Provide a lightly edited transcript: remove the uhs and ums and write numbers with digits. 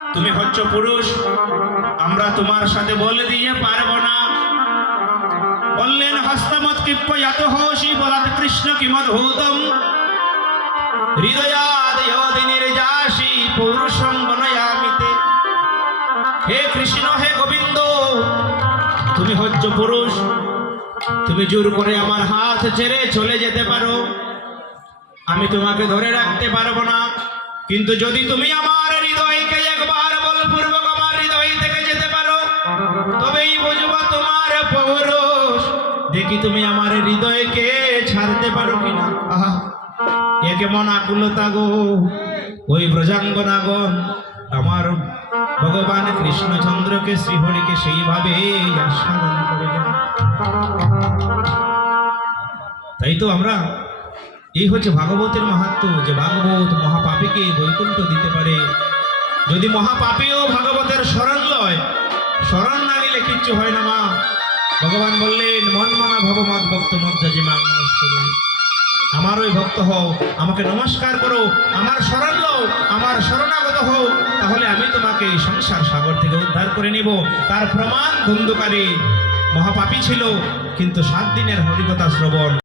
তুমি হচ্ছ পুরুষ, আমরা তোমার সাথে বলে দিয়ে পারবো না। বললেন হস্তমত কিপ্পয়াত হোসি বলাত কৃষ্ণ কিমদ্ভূতম হৃদয়াদয়োদি নির্যাসি পৌরুষং বনয়ামিতে। হে কৃষ্ণ, হে গোবিন্দ, তুমি হচ্ছ পুরুষ, তুমি জোর করে আমার হাত ছেড়ে চলে যেতে পারো, আমি তোমাকে ধরে রাখতে পারবো না। কিন্তু যদি তুমি আমার হৃদয়কে একবার বলপূর্বক আমার হৃদয় থেকে যেতে পারো, তবেই বুঝবো তোমার পৌরুষ। দেখি তুমি আমার হৃদয়কে ছাড়তে পারো কিনা। আহা, এ কেমন আকুলতা গো! ওই ব্রজাঙ্গনাগণ আমার ভগবান কৃষ্ণচন্দ্রকে শ্রীহরিকে সেইভাবে আস্বাদন করিলেন। তাই তো আমরা, এই হচ্ছে ভাগবতের মাহাত্ম্য, যে ভাগবত মহাপাপীকে বৈকুণ্ঠ দিতে পারে। যদি মহাপাপীও ভাগবতের শরণ লয়, শরণ না নিলে কিচ্ছু হয় না মা। ভগবান বললেন মন মানা ভব মত ভক্ত মজ্জাজি মা নমস্কার, আমার ওই ভক্ত হও, আমাকে নমস্কার করো, আমার শরণ লও, আমার শরণাগত হও, তাহলে আমি তোমাকে এই সংসার সাগর থেকে উদ্ধার করে নিব। তার প্রমাণ ধুন্ধুকারী মহাপাপী ছিল, কিন্তু 7 দিনের হরিকথা শ্রবণ